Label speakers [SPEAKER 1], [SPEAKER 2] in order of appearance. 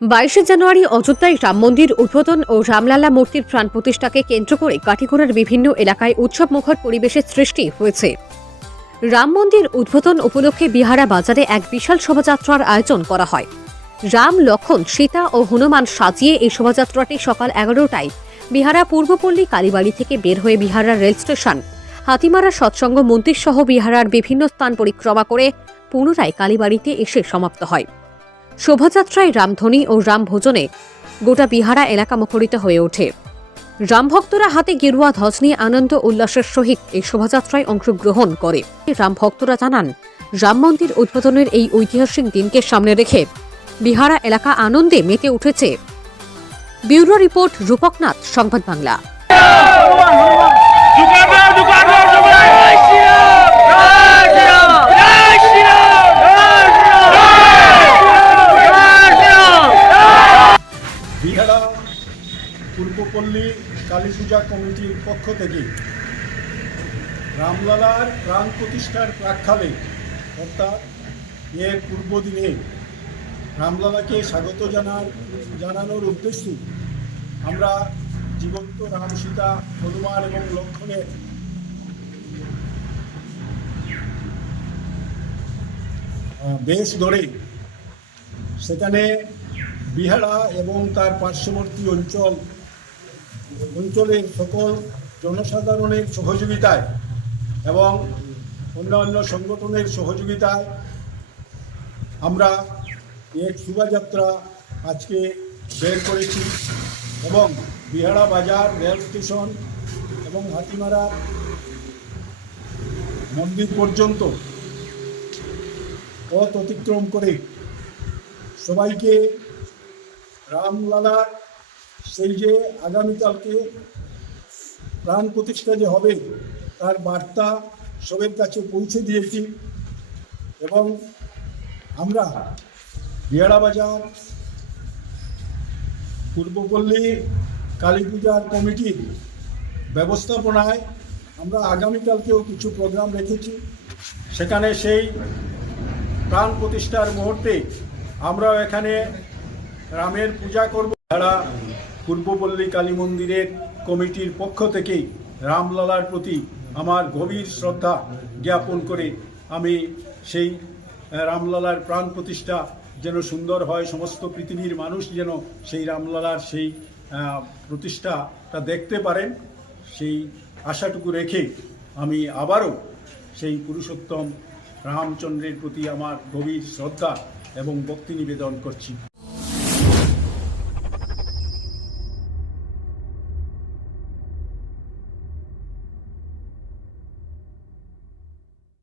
[SPEAKER 1] বাইশে জানুয়ারি অযোধ্যায় রাম মন্দির উদ্বোধন ও রামলালা মূর্তির প্রাণ প্রতিষ্ঠাকে কেন্দ্র করে কাঠিগোড়ার বিভিন্ন এলাকায় উৎসবমুখর পরিবেশের সৃষ্টি হয়েছে। রাম মন্দির উদ্বোধন উপলক্ষে বিহারা বাজারে এক বিশাল শোভাযাত্রার আয়োজন করা হয়। রাম লক্ষণ সীতা ও হনুমান সাজিয়ে এই শোভাযাত্রাটি সকাল এগারোটায় বিহারা পূর্বপল্লী কালীবাড়ি থেকে বের হয়ে বিহারা রেল স্টেশন, হাতিমারা সৎসঙ্গ মন্দির সহ বিহারার বিভিন্ন স্থান পরিক্রমা করে পুনরায় কালীবাড়িতে এসে সমাপ্ত হয়। শোভাযাত্রায় রামধ্বনি ও রাম ভোজনে গোটা বিহারা এলাকা মুখরিত হয়ে ওঠে। রামভক্তরা হাতে গেরুয়া ধ্বজ নিয়ে আনন্দ উল্লাসের সহিত এই শোভাযাত্রায় অংশগ্রহণ করে। রামভক্তরা জানান, রাম মন্দির উদ্বোধনের এই ঐতিহাসিক দিনকে সামনে রেখে বিহারা এলাকা আনন্দে মেতে উঠেছে। ব্যুরো রিপোর্ট রূপকনাথ, সংবাদ বাংলা।
[SPEAKER 2] পূর্বপল্লী কালী পূজা কমিটির পক্ষ থেকে রামলালার প্রাণ প্রতিষ্ঠার প্রাক্ষালে অর্থাৎ এর পূর্বদিনে রামলালাকে স্বাগত জানার, জানানোর উদ্দেশ্যে আমরা জীবন্ত রাম সীতা হনুমান এবং লক্ষণের বেশ ধরে সেখানে বিহারা এবং তার পার্শ্ববর্তী অঞ্চল অঞ্চলের সকল জনসাধারণের সহযোগিতায় এবং অন্যান্য সংগঠনের সহযোগিতায় আমরা এক শোভাযাত্রা আজকে বের করেছি এবং বিহারা বাজার রেল স্টেশন এবং হাতিমারা মন্দির পর্যন্ত পথ অতিক্রম করে সবাইকে রামলালার সেই যে আগামীকালকে প্রাণ প্রতিষ্ঠা যে হবে, তার বার্তা সবের কাছে পৌঁছে দিয়েছি এবং আমরা বিহারা বাজার পূর্বপল্লী কালী পূজার কমিটির ব্যবস্থাপনায় আমরা আগামীকালকেও কিছু প্রোগ্রাম রেখেছি। সেখানে সেই প্রাণ প্রতিষ্ঠার মুহূর্তে আমরাও এখানে রামের পূজা করব। যারা পূর্বপল্লী কালী মন্দিরের কমিটির পক্ষ থেকে রামলালার প্রতি আমার গভীর শ্রদ্ধা জ্ঞাপন করে আমি সেই রামলালার প্রাণ প্রতিষ্ঠা যেন সুন্দর হয়, সমস্ত পৃথিবীর মানুষ যেন সেই রামলালার সেই প্রতিষ্ঠাটা দেখতে পারেন। সেই আশাটুকু রেখে আমি আবারও সেই পুরুষোত্তম রামচন্দ্রের প্রতি আমার গভীর শ্রদ্ধা এবং ভক্তি নিবেদন করছি।